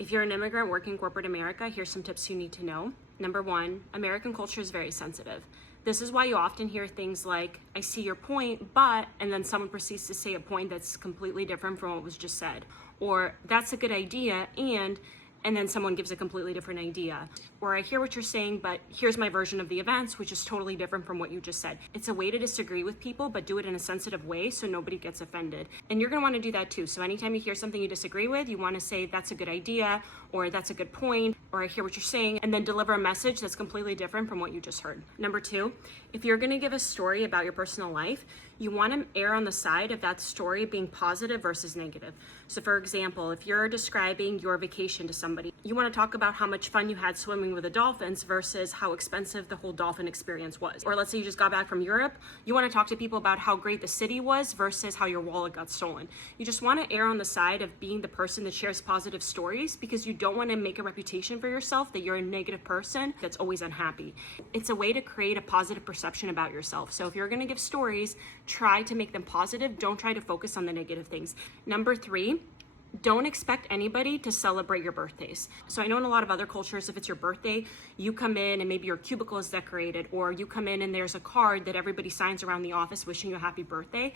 If you're an immigrant working corporate America, here's some tips you need to know. Number one, American culture is very sensitive. This is why you often hear things like, I see your point, but, and then someone proceeds to say a point that's completely different from what was just said. Or, that's a good idea, and then someone gives a completely different idea. Or I hear what you're saying, but here's my version of the events, which is totally different from what you just said. It's a way to disagree with people, but do it in a sensitive way so nobody gets offended. And you're gonna wanna do that too. So anytime you hear something you disagree with, you wanna say, that's a good idea, or that's a good point, or I hear what you're saying, and then deliver a message that's completely different from what you just heard. Number two, if you're gonna give a story about your personal life, you wanna err on the side of that story being positive versus negative. So for example, if you're describing your vacation to somebody, you wanna talk about how much fun you had swimming with the dolphins versus how expensive the whole dolphin experience was. Or let's say you just got back from Europe, you wanna talk to people about how great the city was versus how your wallet got stolen. You just wanna err on the side of being the person that shares positive stories because you don't wanna make a reputation for yourself that you're a negative person that's always unhappy. It's a way to create a positive perception about yourself. So if you're gonna give stories, try to make them positive. Don't try to focus on the negative things. Number three, don't expect anybody to celebrate your birthdays. So I know in a lot of other cultures, if it's your birthday, you come in and maybe your cubicle is decorated, or you come in and there's a card that everybody signs around the office wishing you a happy birthday.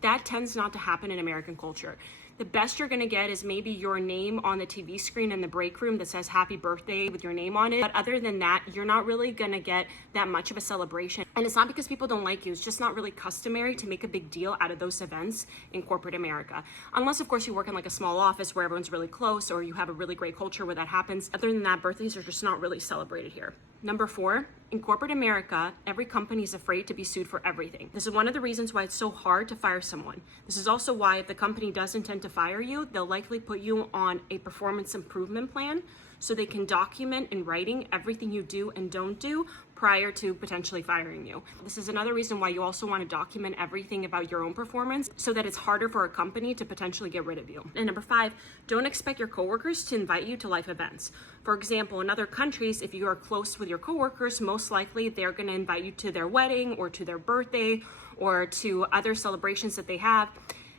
That tends not to happen in American culture. The best you're gonna get is maybe your name on the TV screen in the break room that says happy birthday with your name on it. But other than that, you're not really gonna get that much of a celebration. And it's not because people don't like you, it's just not really customary to make a big deal out of those events in corporate America. Unless of course you work in like a small office where everyone's really close, or you have a really great culture where that happens. Other than that, birthdays are just not really celebrated here. Number four, in corporate America, every company is afraid to be sued for everything. This is one of the reasons why it's so hard to fire someone. This is also why if the company does intend to fire you, they'll likely put you on a performance improvement plan so they can document in writing everything you do and don't do prior to potentially firing you. This is another reason why you also want to document everything about your own performance so that it's harder for a company to potentially get rid of you. And number five, don't expect your coworkers to invite you to life events. For example, in other countries, if you are close with your coworkers, most likely they're going to invite you to their wedding or to their birthday or to other celebrations that they have.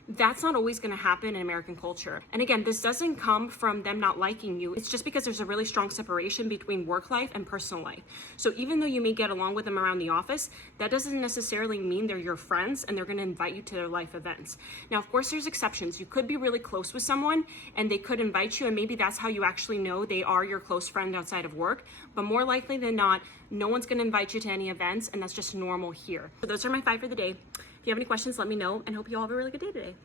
That's not always going to happen in American culture. And again, this doesn't come from them not liking you. It's just because there's a really strong separation between work life and personal life. So even though you may get along with them around the office, that doesn't necessarily mean they're your friends and they're going to invite you to their life events. Now, of course, there's exceptions. You could be really close with someone and they could invite you, and maybe that's how you actually know they are your close friend outside of work. But more likely than not, no one's going to invite you to any events, and that's just normal here. So those are my 5 for the day. If you have any questions, let me know, and hope you all have a really good day today.